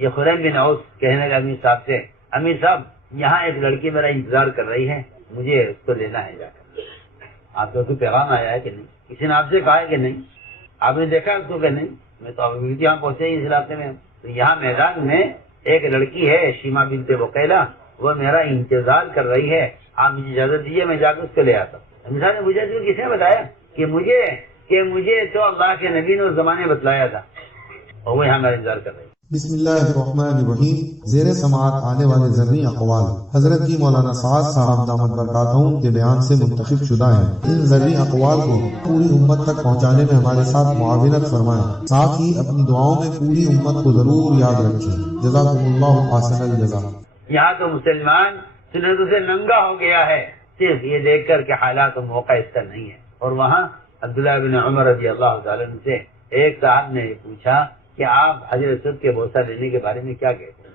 یہ خریم بن اوس کہنے لگا امیر صاحب سے، امیر صاحب یہاں ایک لڑکی میرا انتظار کر رہی ہے، مجھے اس کو لینا ہے جا کر۔ آپ کو کوئی پیغام آیا ہے کہ نہیں؟ کسی نے آپ سے کہا ہے کہ نہیں؟ آپ نے دیکھا اس کو کہ نہیں؟ میں تو ابھی یہاں پہنچے ہی اس علاقے میں۔ تو یہاں میدان میں ایک لڑکی ہے شیما بنت بقیلہ، وہ میرا انتظار کر رہی ہے، آپ مجھے اجازت دیجیے میں جا کے اس کو لے آتا ہوں۔ امیر صاحب نے پوچھا کس نے بتایا؟ کہ مجھے تو اللہ کے نبی نے اس زمانے بتلایا تھا، اور وہ یہاں میرا انتظار کر رہی ہے۔ بسم اللہ الرحمن الرحیم۔ زیر سماعت آنے والے ذرنی اقوال حضرت کی مولانا سعد صاحب دامت برکاتہم کے بیان سے منتخب شدہ ہیں۔ ان ذرنی اقوال کو پوری امت تک پہنچانے میں ہمارے ساتھ معاونت فرمائیں، ساتھ ہی اپنی دعاؤں میں پوری امت کو ضرور یاد رکھیں۔ جزاکم اللہ احسن الجزا۔ یہاں تو مسلمان سنتوں سے ننگا ہو گیا ہے، صرف یہ دیکھ کر کہ حالات و موقع اس کا نہیں ہے۔ اور وہاں عبداللہ بن عمر رضی اللہ تعالیٰ عنہ سے ایک صاحب نے پوچھا کہ آپ حجر اسود کے بوسہ لینے کے بارے میں کیا کہتے ہیں؟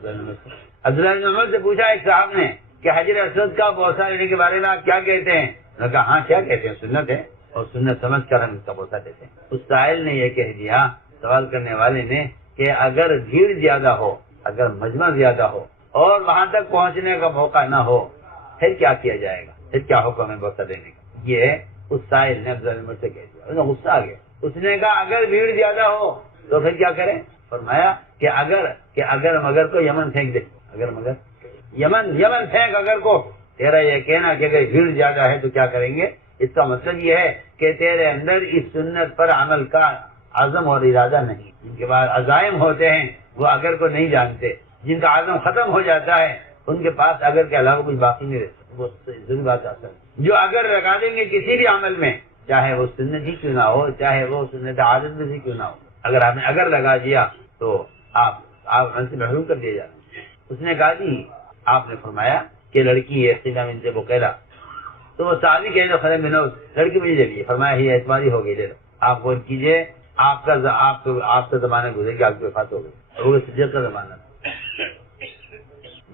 عبداللہ بن عمر سے پوچھا ایک صاحب نے کہ حجر اسود کا بوسہ لینے کے بارے میں آپ کیا کہتے ہیں؟ انہوں نے کہا ہاں کیا کہتے ہیں، سنت ہے، اور سنت سمجھ کر ہم اس کا بوسہ دیتے ہیں۔ اس سائل نے یہ کہہ دیا، سوال کرنے والے نے، کہ اگر بھیڑ زیادہ ہو، اگر مجمع زیادہ ہو اور وہاں تک پہنچنے کا موقع نہ ہو، پھر کیا کیا جائے گا، پھر کیا حکم ہے بوسہ دینے کا؟ یہ اس سائل نے عبداللہ بن عمر سے کہہ دیا، انہیں غصہ آ گیا۔ اس نے کہا اگر بھیڑ زیادہ ہو تو پھر کیا کریں؟ فرمایا کہ اگر مگر کو یمن پھینک دے، اگر مگر یمن پھینک اگر کو۔ تیرا یہ کہنا کہ اگر بھیڑ زیادہ ہے تو کیا کریں گے، اس کا مطلب یہ ہے کہ تیرے اندر اس سنت پر عمل کا عزم اور ارادہ نہیں۔ جن کے بعد عزائم ہوتے ہیں وہ اگر کو نہیں جانتے، جن کا عزم ختم ہو جاتا ہے ان کے پاس اگر کے علاوہ کچھ باقی نہیں رہتا۔ وہ ضروری بات آتا ہے، جو اگر لگا دیں گے کسی بھی عمل میں، چاہے وہ سنت ہی کیوں نہ ہو، چاہے وہ سنت عادت میں سے کیوں نہ ہو، اگر آپ نے اگر لگا دیا تو آپ ان سے محروم کر دیے جاتے ہیں۔ اس نے کہا جی آپ نے فرمایا کہ لڑکی ہے سینا بنت بقیلہ، تو وہ صحابی کہے تو خریم بن اوس، لڑکی مجھے دے دیے۔ فرمایا یہ اعتباری ہو گئی، لے لو، آپ غور کیجیے، آپ کا زمانہ گزر گیا، آپ کی وفات ہو گئی، وہ صدیق کا زمانہ تھا۔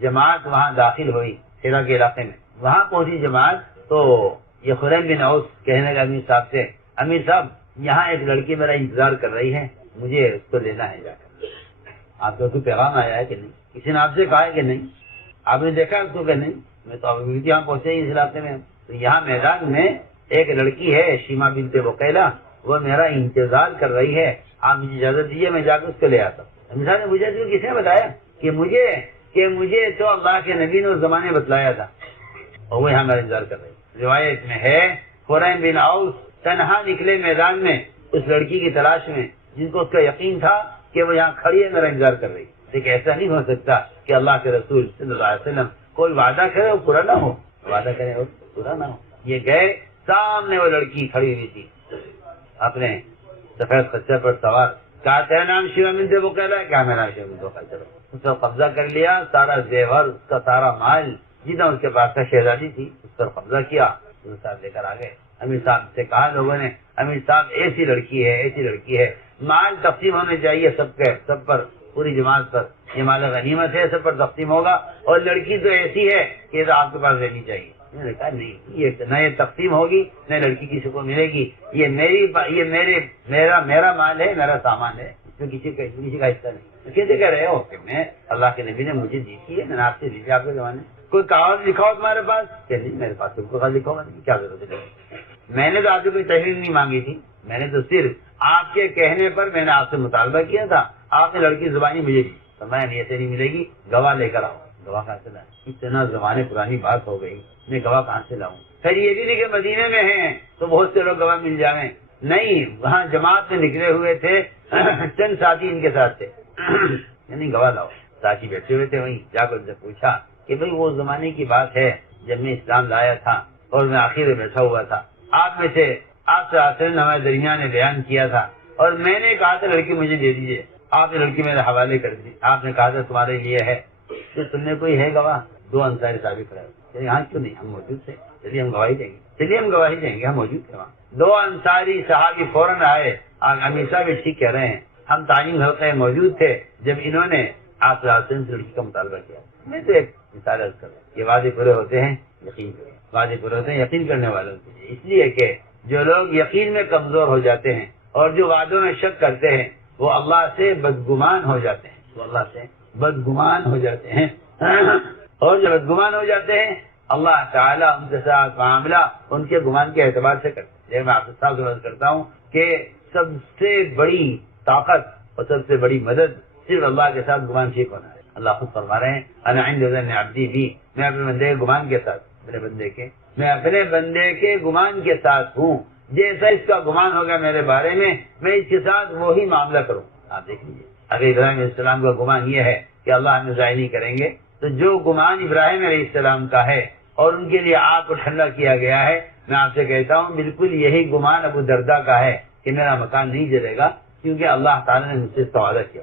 جماعت وہاں داخل ہوئی حرا کے علاقے میں، وہاں پہنچی جماعت تو یہ خریم بن اوس کہنے لگا امیر صاحب سے، امیر صاحب یہاں ایک لڑکی میرا انتظار کر رہی ہے، مجھے اس کو لینا ہے جا کر۔ آپ کو کوئی پیغام آیا ہے کہ نہیں؟ کسی نے آپ سے کہا ہے کہ نہیں؟ آپ نے دیکھا اس کو کہ نہیں؟ میں تو ابھی یہاں پہنچے ہی اس علاقے میں۔ تو یہاں میدان میں ایک لڑکی ہے شیما بنت بقیلہ، وہ میرا انتظار کر رہی ہے، آپ مجھے اجازت دیجیے میں جا کے اس کو لے آتا ہوں۔ امیر صاحب نے پوچھا کس نے بتایا؟ کہ مجھے تو اللہ کے نبی نے اس زمانے بتلایا تھا، اور وہ یہاں میرا انتظار کر رہی ہے۔ روایت میں ہے خریم بن اوس تنہا نکلے میدان میں اس لڑکی کی تلاش میں، جن کو اس کا یقین تھا کہ وہ یہاں کھڑی ہے، میرا انتظار کر رہی ہے۔ لیکن ایسا نہیں ہو سکتا کہ اللہ کے رسول صلی اللہ علیہ وسلم کوئی وعدہ کرے اور پورا نہ ہو، وعدہ کرے اور پورا نہ ہو۔ یہ گئے، سامنے وہ لڑکی کھڑی ہوئی تھی اپنے سفید خچر پر سوار، کہا تیرا نام شیما بنت بقیلہ ہے؟ کیا میرا نام شیما بنت بقیلہ؟ اس کا قبضہ کر لیا، سارا زیور، اس کا سارا مال جتنا اس کے پاس کا شہزادی تھی اس پر قبضہ کیا، صاحب لے کر آ گئے۔ امیر صاحب سے کہا لوگوں نے، امیر صاحب ایسی لڑکی ہے، ایسی لڑکی ہے، مال تقسیم ہونے چاہیے سب پر، پوری جماعت پر، یہ مال غنیمت ہے، سب پر تقسیم ہوگا، اور لڑکی تو ایسی ہے کہ یہ تو آپ کے پاس رہنی چاہیے۔ میں نے کہا نہیں، یہ نہ یہ تقسیم ہوگی نہ لڑکی کسی کو ملے گی، یہ میرا مال ہے، میرا سامان ہے، اس میں کسی کا حصہ نہیں۔ کیسے کہہ رہے ہو کہ میں اللہ کے نبی نے مجھے دی تھی، میں نے آپ سے دی تھی آپ کے زمانے میں، کوئی کاغذ لکھا ہو تمہارے پاس؟ کہ نہیں میرے پاس کوئی کاغذ لکھا ہوگا نہیں، کیا ضرورت ہے؟ میں نے تو آپ سے کوئی تحریر نہیں مانگی تھی، میں نے تو صرف آپ کے کہنے پر میں نے آپ سے مطالبہ کیا تھا، آپ نے لڑکی زبانی مجھے دی، تو میں ایسے نہیں ملے گی، گواہ لے کر آؤ۔ گواہ کہاں سے لائیں؟ اتنا زمانے پرانی بات ہو گئی، میں گواہ کہاں سے لاؤں؟ پھر یہ بھی نہیں کہ مدینے میں ہیں تو بہت سے لوگ گواہ مل جائیں، نہیں، وہاں جماعت میں نکلے ہوئے تھے، چند ساتھی ان کے ساتھ تھے، یعنی گواہ لاؤ۔ ساتھی بیٹھے ہوئے تھے وہیں، جا کر سے پوچھا کہ بھئی وہ زمانے کی بات ہے جب میں اسلام لایا تھا اور میں آخر میں بیٹھا ہوا تھا، آپ میں سے آپ سے آخر ہمارے درمیان نے بیان کیا تھا، اور میں نے کہا تھا لڑکی مجھے دے دیجیے، آپ نے لڑکی میرے حوالے کر دی، آپ نے کہا تھا تمہارے لیے ہے، تو تم نے کوئی ہے گواہ؟ دو انصاری صحابی کھڑے ہوئے، یہاں کیوں نہیں؟ ہم موجود تھے، چلیے ہم گواہی دیں گے، ہم موجود تھے وہاں۔ دو انصاری صحابی فوراً آئے، امیر صاحب بھی ٹھیک کہہ رہے ہیں، ہم تعلیم حلقے میں موجود تھے جب انہوں نے آپ سے لڑکی کا مطالبہ کیا۔ میں تو ایک مثال عرض کروں، یہ وعدے پورے ہوتے ہیں، یقین کریں، وعدے پورے ہوتے ہیں یقین کرنے والوں کے لیے، اس لیے کہ جو لوگ یقین میں کمزور ہو جاتے ہیں اور جو وعدوں میں شک کرتے ہیں وہ اللہ سے بدگمان ہو جاتے ہیں، وہ اللہ سے بدگمان ہو جاتے ہیں اور جب بدگمان ہو جاتے ہیں اللہ تعالیٰ ان کے ساتھ معاملہ ان کے گمان کے اعتبار سے کرتے ہیں. میں آپ سے صاف عرض کرتا ہوں کہ سب سے بڑی طاقت اور سب سے بڑی مدد صرف اللہ کے ساتھ گمان ٹھیک ہونا ہے. اللہ خود فرما رہے ہیں انا عند ظن عبدی بھی، میں اپنے بندے کے گمان کے ساتھ میں اپنے بندے کے گمان کے ساتھ ہوں. جیسا اس کا گمان ہوگا میرے بارے میں اس کے ساتھ وہی معاملہ کروں. آپ دیکھ لیجیے اگر ابراہیم علیہ السلام کا گمان یہ ہے کہ اللہ ہمیں ضائع نہیں کریں گے، تو جو گمان ابراہیم علیہ السلام کا ہے اور ان کے لیے آگ کو ٹھنڈا کیا گیا ہے، میں آپ سے کہتا ہوں بالکل یہی گمان ابو دردہ کا ہے کہ میرا مکان نہیں جلے گا، کیونکہ اللہ تعالیٰ نے مجھ سے وعدہ کیا.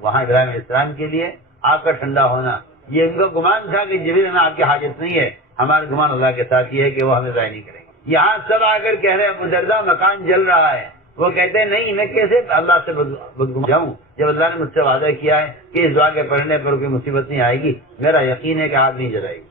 وہاں ابراہیم علیہ السلام کے لیے آگ کا ٹھنڈا ہونا یہ ان کا گمان تھا کہ جبریل ہمیں آپ کی حاجت نہیں ہے، ہمارا گمان اللہ کے ساتھ یہ ہے کہ وہ ہمیں ضائع نہیں کریں گے. یہاں سب آ کر کہہ رہے ابو دردہ مکان جل رہا ہے، وہ کہتے ہیں نہیں میں کیسے اللہ سے بدگمان جاؤں جب اللہ نے مجھ سے وعدہ کیا ہے کہ اس دعا کے پڑھنے پر کوئی مصیبت نہیں آئے گی، میرا یقین ہے کہ آگ نہیں جلائے گی.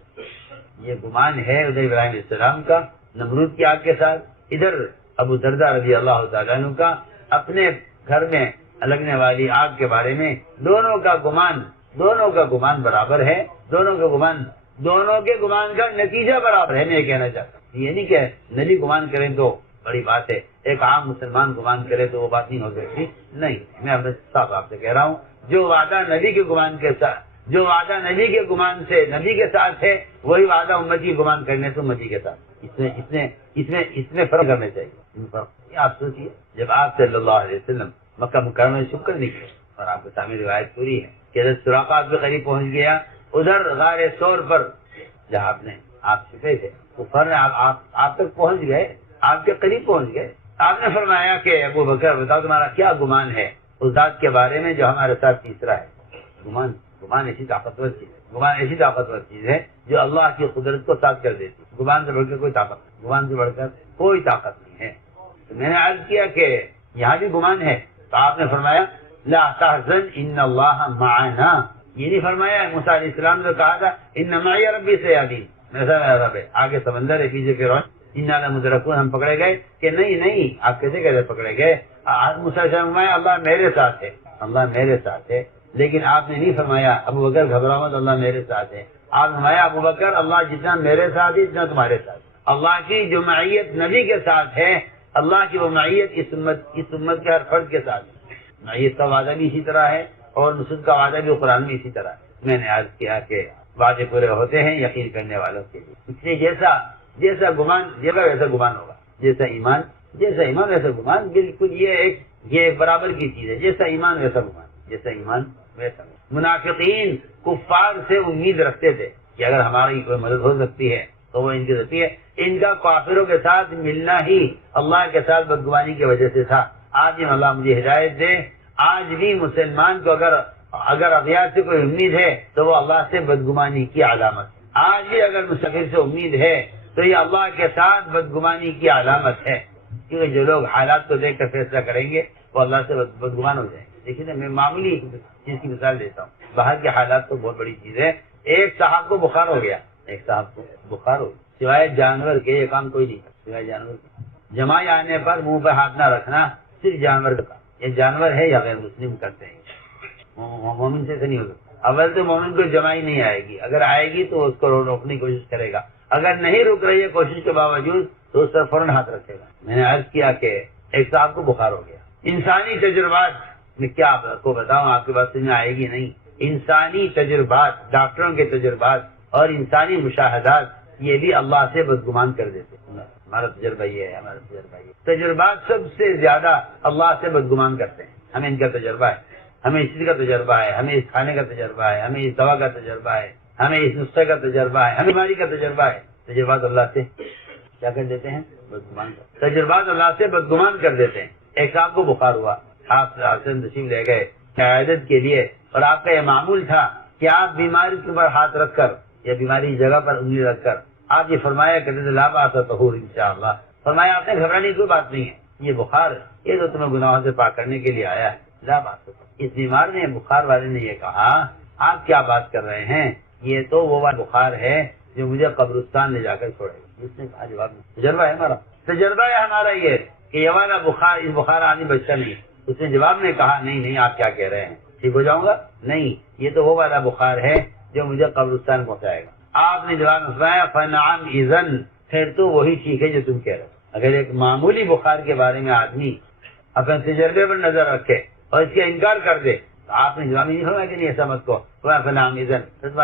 یہ گمان ہے ادھر ابراہیم علیہ السلام کا نمرود کی آگ کے ساتھ، ادھر ابو دردہ رضی اللہ تعالیٰ عنہ کا اپنے گھر میں لگنے والی آگ کے بارے میں. دونوں کا گمان برابر ہے، دونوں کے گمان کا نتیجہ برابر ہے. میں یہ کہنا چاہتا ہوں یہ نہیں کہ نبی گمان کریں تو بڑی بات ہے، ایک عام مسلمان گمان کرے تو وہ بات نہیں ہو سکتی. نہیں، میں اپنے صاحب آپ سے کہہ رہا ہوں جو وعدہ نبی کے گمان کے ساتھ، جو وعدہ نبی کے گمان سے نبی کے ساتھ ہے، وہی وعدہ امتی گمان کرنے سے امتی کے ساتھ. اس میں فرق کرنا چاہیے. آپ سوچیے جب آپ صلی اللہ علیہ وسلم مکہ مکرمہ میں شکر نہیں کیا اور آپ کو تعمیر روایت پوری ہے کہ حضرت سراقہ آپ کے قریب پہنچ گیا، ادھر غار ثور پر جہاں آپ چھپے تھے کفار نے آپ تک پہنچ گئے، آپ کے قریب پہنچ گئے. آپ نے فرمایا کہ ابو بکر بتاؤ تمہارا کیا گمان ہے اس ذات کے بارے میں جو ہمارے ساتھ تیسرا ہے. گمان ایسی طاقتور چیز ہے جو اللہ کی قدرت کو ساتھ کر دیتی. گمان سے بڑھ کر کوئی طاقت نہیں ہے. تو میں نے عرض کیا کہ یہاں بھی گمان ہے، تو آپ نے فرمایا لا تحزن ان اللہ معنا. یہ نہیں فرمایا موسیٰ علیہ السلام نے کہا تھا ان معی ربی سیہدین، میرا رب ہے، آگے سمندر ہے پیچھے فرعون، انا لمدرکون، ہم پکڑے گئے. کہ نہیں آپ کیسے کہتے پکڑے گئے؟ موسیٰ علیہ السلام اللہ میرے ساتھ ہے. لیکن آپ نے نہیں فرمایا ابو بکر گھبراؤ مت اللہ میرے ساتھ ہے. آپ نے فرمایا ابو بکر اللہ جتنا میرے ساتھ ہے اتنا تمہارے ساتھ. اللہ کی جو معیت نبی کے ساتھ ہے، اللہ کی وہ معیت اس امت کے ہر فرد کے ساتھ ہے. معیت کا وعدہ بھی اسی طرح ہے اور نصرت کا وعدہ بھی قرآن میں اسی طرح ہے. میں نے عرض کیا کہ وعدے پورے ہوتے ہیں یقین کرنے والوں کے لیے. اس لیے جیسا گمان ویسا گمان ہوگا، جیسا ایمان ویسا گمان. بالکل یہ برابر کی چیز ہے. جیسا ایمان ویسا گمان. منافقین کفار سے امید رکھتے تھے کہ اگر ہماری کوئی مدد ہو سکتی ہے تو وہ ان کی ذاتی ہے. ان کا کافروں کے ساتھ ملنا ہی اللہ کے ساتھ بدگمانی کی وجہ سے تھا. آج اللہ مجھے ہدایت دے، آج بھی مسلمان کو اگر اغیار سے کوئی امید ہے تو وہ اللہ سے بدگمانی کی علامت. آج بھی اگر مسافر سے امید ہے تو یہ اللہ کے ساتھ بدگمانی کی علامت ہے. کیونکہ جو لوگ حالات کو دیکھ کر فیصلہ کریں گے وہ اللہ سے بدگمان ہو جائیں گے. دیکھیے نا، میں معمولی چیز کی مثال دیتا ہوں. باہر کے حالات تو بہت بڑی چیز ہے. ایک صاحب کو بخار ہو گیا، سوائے جانور کے یہ کام کوئی نہیں کرتا. سوائے جانور کے جمائی آنے پر منہ پہ ہاتھ نہ رکھنا صرف جانور کا. یہ جانور ہے یا غیر مسلم کرتے ہیں، مومن سے نہیں ہو سکتا. اول تو مومن کو جمائی نہیں آئے گی، اگر آئے گی تو اس کو روکنے کی کوشش کرے گا. اگر نہیں رک رہی ہے کوشش کے باوجود تو اس پر فوراً ہاتھ رکھے گا. میں نے عرض کیا کہ ایک صاحب کو بخار ہو گیا. انسانی تجربات میں کیا آپ کو بتاؤں، آپ کے پاس میں آئے گی نہیں. انسانی تجربات، ڈاکٹروں کے تجربات اور انسانی مشاہدات یہ بھی اللہ سے بدگمان کر دیتے. ہمارا تجربہ یہ ہے، تجربات سب سے زیادہ اللہ سے بدگمان کرتے ہیں. ہمیں ان کا تجربہ ہے، ہمیں اس چیز کا تجربہ ہے، ہمیں اس کھانے کا تجربہ ہے، ہمیں اس دوا کا تجربہ ہے، ہمیں اس نسخے کا تجربہ ہے، ہمیں بیماری کا تجربہ ہے. تجربات اللہ سے کیا کر دیتے ہیں؟ بدگمان. تجربات اللہ سے بدگمان کر دیتے ہیں. ایک صاحب کو بخار ہوا، آپ تشریف لے گئے عیادت کے لیے، اور آپ کا یہ معمول تھا کہ آپ بیماری کے اوپر ہاتھ رکھ کر یا بیماری جگہ پر انگلی رکھ کر آپ یہ فرمایا کرتے تھے لا باس طہور انشاءاللہ. فرمایا آپ نے گھبرانے کی کوئی بات نہیں ہے، یہ بخار یہ تو تمہیں گناہوں سے پاک کرنے کے لیے آیا ہے. لا باس. اس بیمار نے، بخار والے نے یہ کہا آپ کیا بات کر رہے ہیں، یہ تو وہ بخار ہے جو مجھے قبرستان لے جا کر چھوڑے گا. اس نے کہا جواب میں تجربہ ہے ہمارا یہ کہ یہ والا بخار، اس بخار آدمی بچہ نہیں. اس نے جواب میں کہا نہیں آپ کیا کہہ رہے ہیں، ٹھیک ہو جاؤں گا؟ نہیں، یہ تو وہ والا بخار ہے جو مجھے قبرستان پہنچائے گا۔ آپ نے جواب میں فرمایا فنعم اذن، پھر تو وہی ٹھیک ہے جو تم کہہ رہے ہو۔ اگر ایک معمولی بخار کے بارے میں آدمی اپنے تجربے پر نظر رکھے اور اس کا انکار کر دے تو آپ نے جواب نہیں فرمایا کہ نہیں ایسا مت کو، فنعم اذن،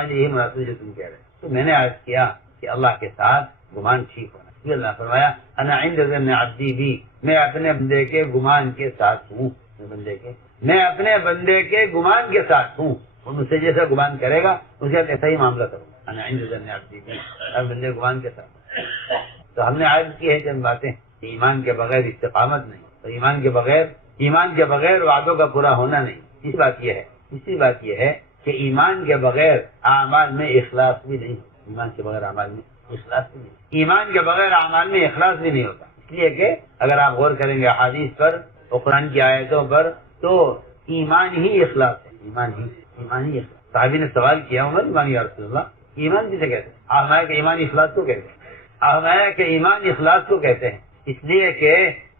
یہی مناسب جو تم کہہ رہے ہو۔ تو میں نے عرض کیا کہ اللہ کے ساتھ گمان ٹھیک ہونا۔ پھر اللہ فرمایا انا عند ظن عبدی بی، میں اپنے بندے کے گمان کے ساتھ ہوں، میں اپنے بندے کے گمان کے ساتھ ہوں، اور مجھ سے جیسا گمان کرے گا اس کا ایسا ہی معاملہ کروں گا۔ انا عند ظن عبدی بی، اپنے بندے گمان کے ساتھ۔ تو ہم نے عرض کی ہے چند باتیں، کہ ایمان کے بغیر استقامت نہیں، اور ایمان کے بغیر وعدوں کا پورا ہونا نہیں۔ تیسری بات یہ ہے کہ ایمان کے بغیر اعمال میں اخلاص بھی نہیں، ایمان کے بغیر اعمال میں اخلاص بھی نہیں، ایمان کے بغیر اعمال میں اخلاص بھی نہیں ہوتا۔ اس لیے کہ اگر آپ غور کریں گے حدیث پر اور قرآن کی آیتوں پر تو ایمان ہی اخلاص ہے، ایمان ہی اخلاص۔ صحابی نے سوال کیا عمر ایمان یا رسول اللہ، ایمان کسے کہتے ہیں؟ آپ نے کہ ایمان اخلاص کو کہتے ہیں۔ آپ نے کہ ایمان اخلاص کو کہتے ہیں، اس لیے کہ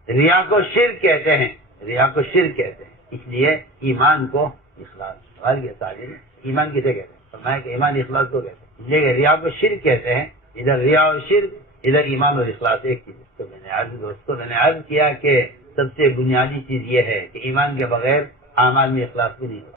ریا کو شرک کہتے ہیں، اس لیے ایمان کو اخلاص۔ سوال کیا صحابی نے ایمان کسے کہتے ہیں؟ فرمایا کہ ایمان اخلاص کو کہتے ہیں، اس لیے کہ ریا کو شرک کہتے ہیں، ادھر ریا اور شرک، ادھر ایمان اور اخلاص ایک چیز ہے۔ تو میں نے عرض کیا کہ سب سے بنیادی چیز یہ ہے کہ ایمان کے بغیر اعمال میں اخلاص بھی نہیں ہوتا۔